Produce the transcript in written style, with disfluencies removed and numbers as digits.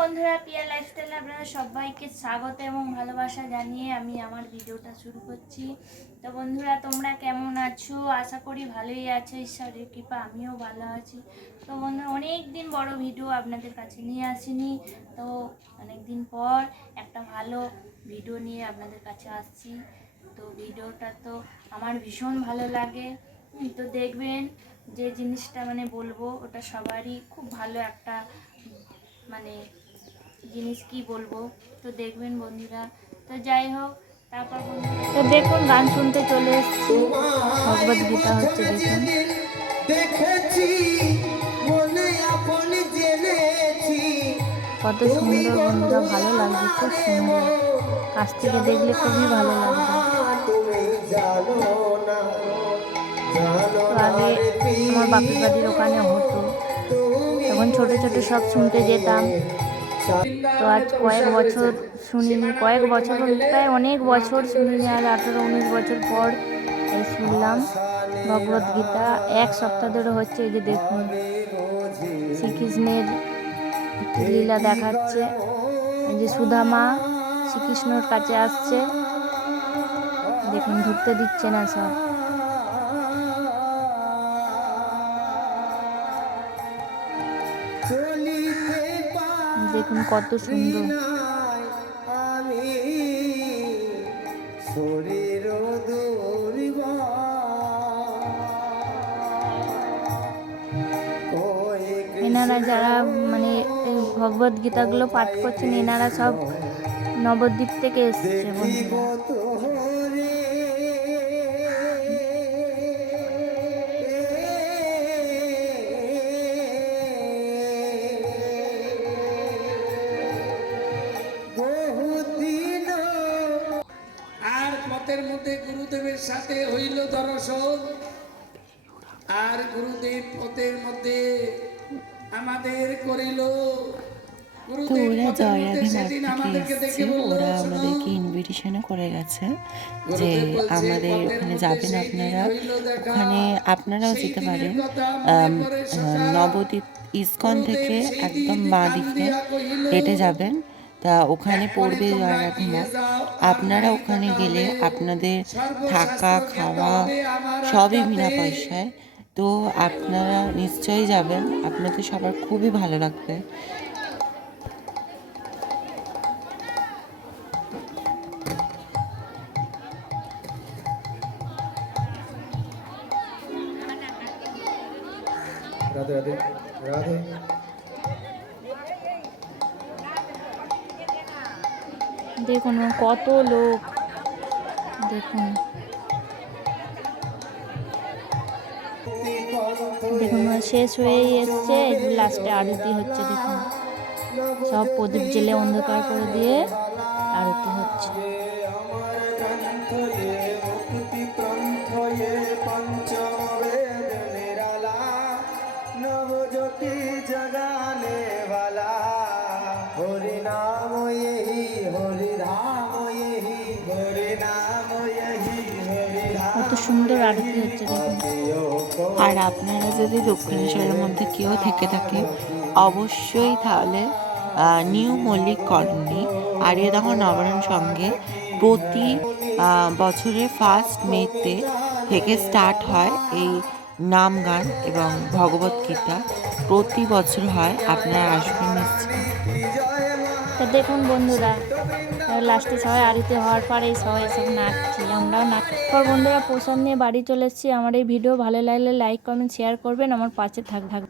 বন্ধুরা, পিয়া লাইফস্টাইলে আপনারা সবাইকে স্বাগত এবং ভালোবাসা জানিয়ে আমি আমার ভিডিওটা শুরু করছি। তো বন্ধুরা, তোমরা কেমন আছো? আশা করি ভালোই আছো, ঈশ্বরের কৃপা আমিও ভালো আছি। তো বন্ধুরা, অনেক দিন বড় ভিডিও আপনাদের কাছে নিয়ে আসিনি, তো অনেক দিন পর একটা ভালো ভিডিও নিয়ে আপনাদের কাছে আসছি। তো ভিডিওটা তো আমার ভীষণ ভালো লাগে, তো দেখবেন যে জিনিসটা বলবো ওটা সবারই খুব ভালো একটা জিনিস, কি বলবো, তো দেখবেন বন্ধুরা। তো যাই হোক, তারপর তো দেখুন গান শুনতে চলে এসেছি, ভগবদ গীতা হচ্ছে, দেখুন কত সুন্দর বন্ধুরা, ভালো লাগছে, খুব সুন্দর, কাছ থেকে দেখলে খুবই ভালো লাগবে। তো আগে আমার বাপের বাড়ির ওখানে হতো, তখন ছোট ছোট সব শুনতে যেতাম। তো আজ কয়েক বছর শুনিনি, প্রায় অনেক বছর শুনিনি, আর 18-19 বছর পর এই শুনলাম ভগবদ গীতা। এক সপ্তাহ ধরে হচ্ছে, এই যে দেখুন শ্রীকৃষ্ণের লীলা দেখাচ্ছে, এই যে সুদামা শ্রীকৃষ্ণর কাছে আসছে, দেখুন ঢুকতে দিচ্ছে না সব। দেখুন কত সুন্দর। এনারা যারা ভগবদ গীতাগুলো পাঠ করছেন, এনারা সব নবদ্বীপ থেকে এসছে বন্ধুরা। পথের মধ্যে গুরুদেবের সাথে হইল দর্শন, আর গুরুদেব পথের মধ্যে আমাদের করিল। তো ওরা জয়রাধে মাঠ থেকে এসছে, ওরা আমাদেরকে ইনভিটেশনও করে গেছে যে আমাদের ওখানে যাবেন আপনারা, ওখানে আপনারাও যেতে পারেন। নবদ্বীপ ইস্কন থেকে একদম বাঁ দিকে হেঁটে যাবেন, তা ওখানে পড়বে জয়রাধে মাঠ। আপনারা ওখানে গেলে আপনাদের থাকা খাওয়া সবই বিনা পয়সায়, তো আপনারা নিশ্চয়ই যাবেন, আপনাদের সবার খুবই ভালো লাগবে। রাধে রাধে রাধে। দেখুন কত লোক, দেখুন দেখুন শেষ হয়ে এসছে, লাস্টে আরতি হচ্ছে, দেখুন সব প্রদীপ জেলে অন্ধকার করে দিয়ে আরতি হচ্ছে। नवज्योति जगाने वाला हरि नाम यही हरि धाम यही हरि नाम यही हरि धाम। কত সুন্দর আরতি হচ্ছে দেখুন। আর আপনারা যদি দক্ষিণেশ্বরের মধ্যে কেউ থেকে থাকে, অবশ্যই তাহলে নিউ মল্লিক কলোনি আরিয়াদহ নবায়ন সঙ্গে প্রতি বছরের 1 মেতে থেকে স্টার্ট হয় এই নাম গান এবং ভগবদ গীতা, প্রতি বছর হয়, আপনারা আসবেন নিশ্চয়ই। তো দেখুন বন্ধুরা, লাস্টে সবাই আরতি হওয়ার পরে সবাই সব নাচছি, আমরাও পর বন্ধুরা প্রসাদ নিয়ে বাড়ি চলে এসেছি। আমার এই ভিডিও ভালো লাগলে লাইক কমেন্ট শেয়ার করবেন, আমার পাশে থাকবেন।